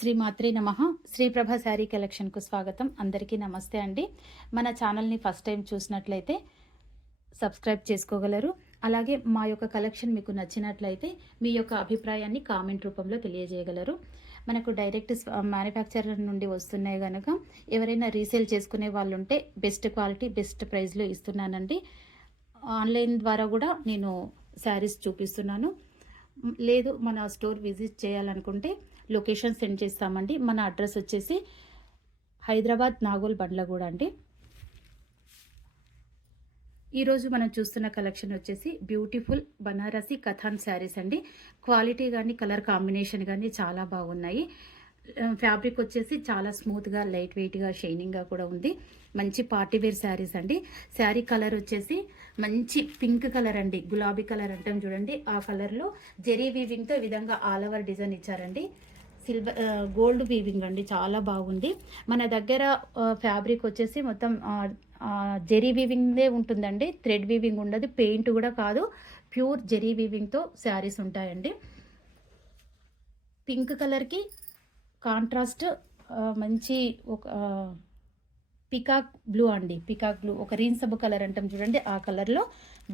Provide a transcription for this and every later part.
శ్రీమాత్రే నమః. శ్రీప్రభ శారీ కలెక్షన్కు స్వాగతం. అందరికీ నమస్తే అండి. మన ఛానల్ని ఫస్ట్ టైం చూసినట్లయితే సబ్స్క్రైబ్ చేసుకోగలరు. అలాగే మా యొక్క కలెక్షన్ మీకు నచ్చినట్లయితే మీ యొక్క అభిప్రాయాన్ని కామెంట్ రూపంలో తెలియజేయగలరు. మనకు డైరెక్ట్ మ్యానుఫ్యాక్చరర్ నుండి వస్తున్నాయి కనుక ఎవరైనా రీసేల్ చేసుకునే వాళ్ళు ఉంటే బెస్ట్ క్వాలిటీ బెస్ట్ ప్రైస్లో ఇస్తున్నానండి. ఆన్లైన్ ద్వారా కూడా నేను శారీస్ చూపిస్తున్నాను. లేదు మన స్టోర్ విజిట్ చేయాలనుకుంటే లొకేషన్ సెండ్ చేస్తామండి. మన అడ్రస్ వచ్చేసి హైదరాబాద్ నాగోల్ బండ్లగూడ అండి. ఈరోజు మనం చూస్తున్న కలెక్షన్ వచ్చేసి బ్యూటిఫుల్ బనారసి కథాన్ శారీస్ అండి. క్వాలిటీ కానీ కలర్ కాంబినేషన్ కానీ చాలా బాగున్నాయి. ఫ్యాబ్రిక్ వచ్చేసి చాలా స్మూత్గా లైట్ వెయిట్గా షైనింగ్గా కూడా ఉంది. మంచి పార్టీవేర్ శారీస్ అండి. శారీ కలర్ వచ్చేసి మంచి పింక్ కలర్ అండి, గులాబీ కలర్ అంటాం చూడండి. ఆ కలర్లో జెరీ వీవింగ్తో ఈ విధంగా ఆల్ ఓవర్ డిజైన్ ఇచ్చారండి. సిల్వర్ గోల్డ్ వీవింగ్ అండి, చాలా బాగుంది. మన దగ్గర ఫ్యాబ్రిక్ వచ్చేసి మొత్తం జెరీ వీవింగ్దే ఉంటుందండి, థ్రెడ్ వీవింగ్ ఉండదు, పెయింట్ కూడా కాదు, ప్యూర్ జెరీ వీవింగ్తో శారీస్ ఉంటాయండి. పింక్ కలర్కి కాంట్రాస్ట్ మంచి ఒక పికాక్ బ్లూ అండి, పికాక్ బ్లూ, ఒక రీన్సబ్ కలర్ అంటాం చూడండి, ఆ కలర్లో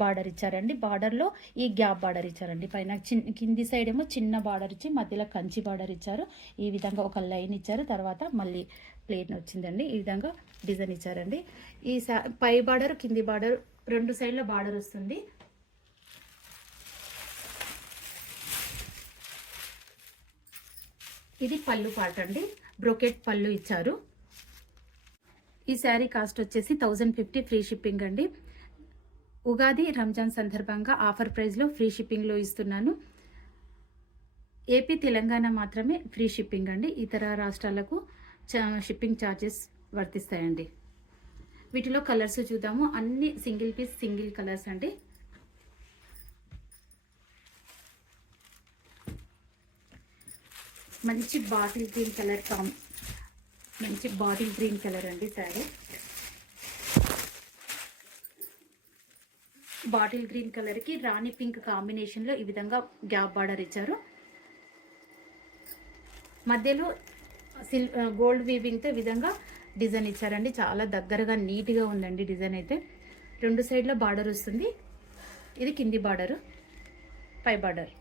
బార్డర్ ఇచ్చారండి. బార్డర్లో ఈ గ్యాప్ బార్డర్ ఇచ్చారండి. పైన కింది సైడ్ ఏమో చిన్న బార్డర్ ఇచ్చి మధ్యలో కంచి బార్డర్ ఇచ్చారు. ఈ విధంగా ఒక లైన్ ఇచ్చారు, తర్వాత మళ్ళీ ప్లేన్ వచ్చిందండి. ఈ విధంగా డిజైన్ ఇచ్చారండి. ఈ పై బార్డర్ కింది బార్డర్ రెండు సైడ్ల బార్డర్ వస్తుంది. ఇది పళ్ళు పార్ట్ అండి, బ్రోకెట్ పళ్ళు ఇచ్చారు. ఈ శారీ కాస్ట్ వచ్చేసి 1050 ఫ్రీ షిప్పింగ్ అండి. ఉగాది రంజాన్ సందర్భంగా ఆఫర్ ప్రైస్లో ఫ్రీ షిప్పింగ్లో ఇస్తున్నాను. ఏపీ తెలంగాణ మాత్రమే ఫ్రీ షిప్పింగ్ అండి. ఇతర రాష్ట్రాలకు షిప్పింగ్ ఛార్జెస్ వర్తిస్తాయండి. వీటిలో కలర్స్ చూద్దాము. అన్ని సింగిల్ పీస్ సింగిల్ కలర్స్ అండి. మంచి బాటిల్ గ్రీన్ కలర్ మంచి బాటిల్ గ్రీన్ కలర్ అండి శారీ. బాటిల్ గ్రీన్ కలర్కి రాణి పింక్ కాంబినేషన్లో ఈ విధంగా గ్యాప్ బార్డర్ ఇచ్చారు. మధ్యలో గోల్డ్ వీవింగ్తో ఈ విధంగా డిజైన్ ఇచ్చారండి. చాలా దగ్గరగా నీట్గా ఉందండి డిజైన్ అయితే. రెండు సైడ్లో బార్డర్ వస్తుంది. ఇది కింది బార్డరు, పై బార్డర్.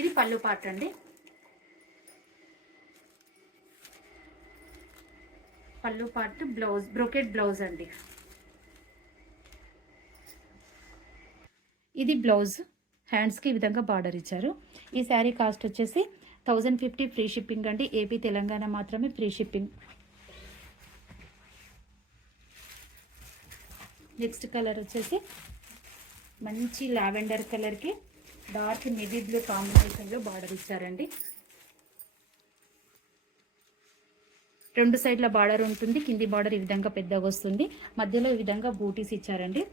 ఇది పళ్ళు పార్ట్ అండి. పళ్ళు పార్ట్ బ్లౌజ్, బ్రోకెట్ బ్లౌజ్ అండి. ఇది బ్లౌజ్, హ్యాండ్స్కి ఈ విధంగా బార్డర్ ఇచ్చారు. ఈ శారీ కాస్ట్ వచ్చేసి 1050 ఫ్రీ షిప్పింగ్ అండి. ఏపీ తెలంగాణ మాత్రమే ఫ్రీ షిప్పింగ్. నెక్స్ట్ కలర్ వచ్చేసి మంచి లావెండర్ కలర్కి డార్క్ నేవీ బ్లూ కాంబినేషన్లో బార్డర్ ఇచ్చారండి. రెండు సైడ్ల బార్డర్ ఉంటుంది. కింది బార్డర్ ఈ విధంగా పెద్దగా వస్తుంది. మధ్యలో ఈ విధంగా బూటీస్ ఇచ్చారండి.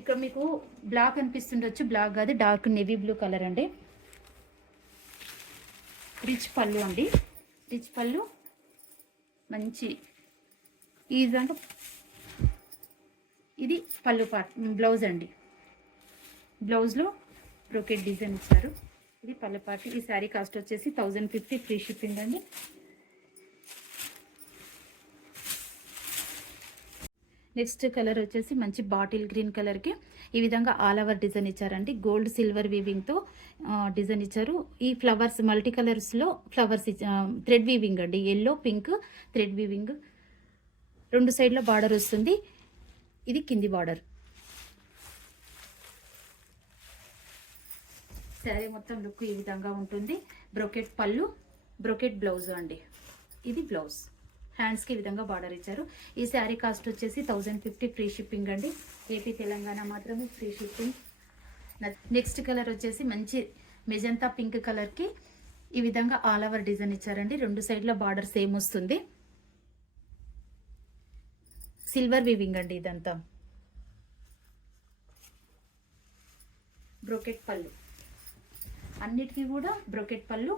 ఇక్కడ మీకు బ్లాక్ అనిపిస్తుండొచ్చు, బ్లాక్ కాదు, డార్క్ నేవీ బ్లూ కలర్ అండి. రిచ్ పళ్ళు అండి. రిచ్ పళ్ళు మంచి ఈ విధంగా. ఇది పళ్ళు పార్ట్, బ్లౌజ్ అండి. బ్లౌజ్లో బ్రోకెట్ డిజైన్ ఇచ్చారు. ఇది పళ్ళు పార్ట్. ఈ శారీ కాస్ట్ వచ్చేసి 1050 ఫ్రీ షిప్పింగ్ అండి. నెక్స్ట్ కలర్ వచ్చేసి మంచి బాటిల్ గ్రీన్ కలర్కి ఈ విధంగా ఆల్ ఓవర్ డిజైన్ ఇచ్చారండి. గోల్డ్ సిల్వర్ వీవింగ్తో డిజైన్ ఇచ్చారు. ఈ ఫ్లవర్స్ మల్టీ కలర్స్లో ఫ్లవర్స్ థ్రెడ్ వీవింగ్ అండి. Yellow pink thread weaving. రెండు సైడ్ల బార్డర్ వస్తుంది. ఇది కింది బార్డర్. శారీ మొత్తం లుక్ ఈ విధంగా ఉంటుంది. బ్రోకెట్ పళ్ళు, బ్రోకెట్ బ్లౌజ్ అండి. ఇది బ్లౌజ్. హ్యాండ్స్కి ఈ విధంగా బార్డర్ ఇచ్చారు. ఈ శారీ కాస్ట్ వచ్చేసి 1050 ఫ్రీ షిప్పింగ్ అండి. ఏపీ తెలంగాణ మాత్రమే ఫ్రీ షిప్పింగ్. నెక్స్ట్ కలర్ వచ్చేసి మంచి మెజంతా పింక్ కలర్కి ఈ విధంగా ఆల్ ఓవర్ డిజైన్ ఇచ్చారండి. రెండు సైడ్ల బార్డర్ సేమ్ వస్తుంది. సిల్వర్ వీవింగ్ అండి ఇదంతా. బ్రోకెట్ పళ్ళు, అన్నిటికీ కూడా బ్రోకెట్ పళ్ళు,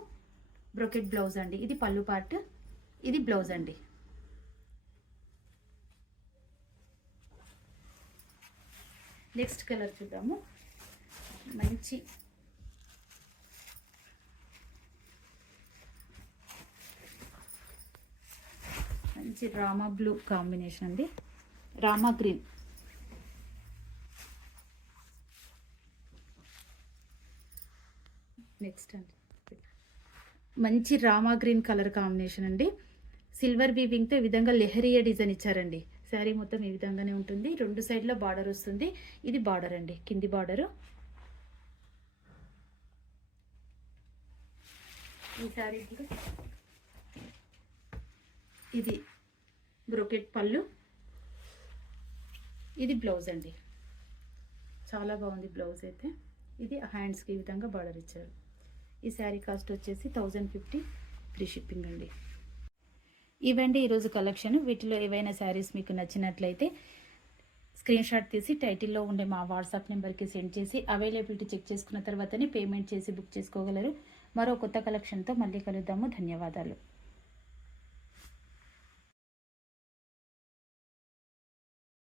బ్రోకెట్ బ్లౌజ్ అండి. ఇది పళ్ళు పార్ట్, ఇది బ్లౌజ్ అండి. నెక్స్ట్ కలర్ చూద్దాము. మంచి మంచి రామా బ్లూ కాంబినేషన్ అండి, రామా గ్రీన్. నెక్స్ట్ అండి మంచి రామా గ్రీన్ కలర్ కాంబినేషన్ అండి. సిల్వర్ వీవింగ్తో ఈ విధంగా లెహరియా డిజైన్ ఇచ్చారండి. శారీ మొత్తం ఈ విధంగానే ఉంటుంది. 2 సైడ్లో బార్డర్ వస్తుంది. ఇది బార్డర్ అండి, కింది బార్డరు. ఈ శారీ ఇది బ్రోకెట్ పళ్ళు, ఇది బ్లౌజ్ అండి. చాలా బాగుంది బ్లౌజ్ అయితే. ఇది హ్యాండ్స్కి ఈ విధంగా బార్డర్ ఇచ్చారు. ఈ శారీ కాస్ట్ వచ్చేసి 1050 ఫ్రీ షిప్పింగ్ అండి. ఇవండి ఈరోజు కలెక్షన్. వీటిలో ఏవైనా శారీస్ మీకు నచ్చినట్లయితే స్క్రీన్ షాట్ తీసి టైటిల్లో ఉండే మా వాట్సాప్ నెంబర్కి సెండ్ చేసి అవైలబిలిటీ చెక్ చేసుకున్న తర్వాతనే పేమెంట్ చేసి బుక్ చేసుకోగలరు. మరో కొత్త కలెక్షన్తో మళ్ళీ కలుద్దాము. ధన్యవాదాలు.